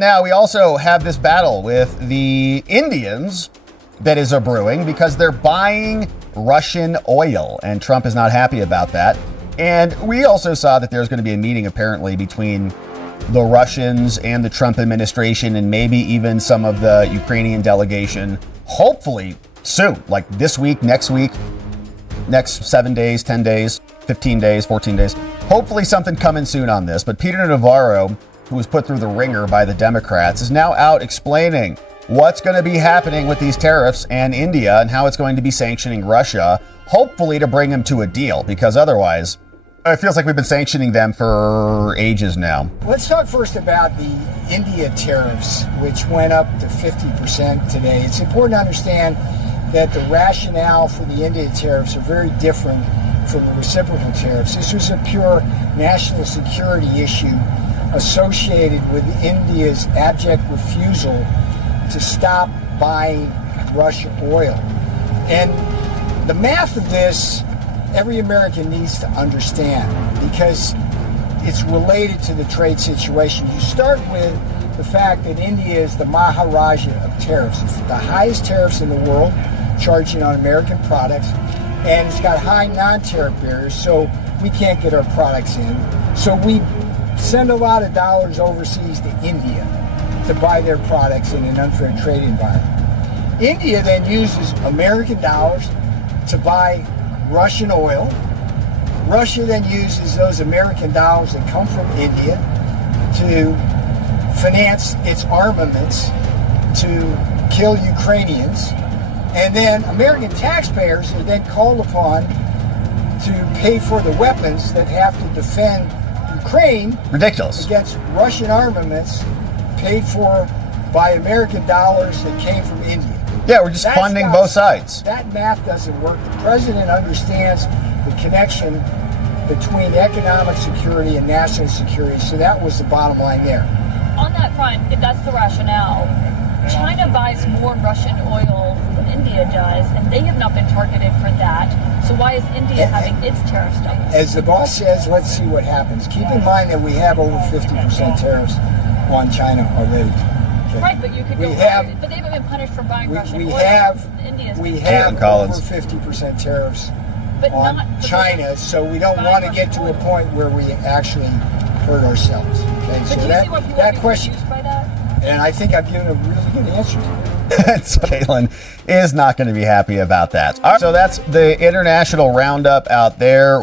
Now, we also have this battle with the Indians that is a brewing because they're buying Russian oil, and Trump is not happy about that. And we also saw that there's going to be a meeting apparently between the Russians and the Trump administration and maybe even some of the Ukrainian delegation, hopefully soon, like this week, next 7 days, 10 days, 15 days, 14 days. Hopefully something coming soon on this. But Peter Navarro, who was put through the ringer by the Democrats, is now out explaining what's going to be happening with these tariffs and India and how it's going to be sanctioning Russia, hopefully to bring them to a deal, because otherwise it feels like we've been sanctioning them for ages now. Let's talk first about the India tariffs, which went up to 50% today. It's important to understand that the rationale for the India tariffs are very different from the reciprocal tariffs. This was a pure national security issue associated with India's abject refusal to stop buying Russian oil. And the math of this, every American needs to understand because it's related to the trade situation. You start with the fact that India is the Maharaja of tariffs. It's the highest tariffs in the world, charging on American products, and it's got high non-tariff barriers, so we can't get our products in. So we send a lot of dollars overseas to India to buy their products in an unfair trade environment. India then uses American dollars to buy Russian oil. Russia then uses those American dollars that come from India to finance its armaments to kill Ukrainians. And then American taxpayers are then called upon to pay for the weapons that have to defend Ukraine Ridiculous. against Russian armaments paid for by American dollars that came from India. Yeah, we're just funding both sides. That math doesn't work. The president understands the connection between economic security and national security, so that was the bottom line there. On that front, if that's the rationale, China buys more Russian oil than India does, and they have not been targeted for that. So why is India having its tariffs doubled? As the boss says, let's see what happens. Keep in mind that we have over 50% tariffs on China already. Okay. Right, but you could go but they haven't been punished for buying Russian oil. We have over 50% tariffs on China, so we don't want to get to a point where we actually hurt ourselves. Okay, but so do you see what people that are question, confused by that? and I think I've given a really good answer to it. So Caitlin is not going to be happy about that. All right, so that's the international roundup out there.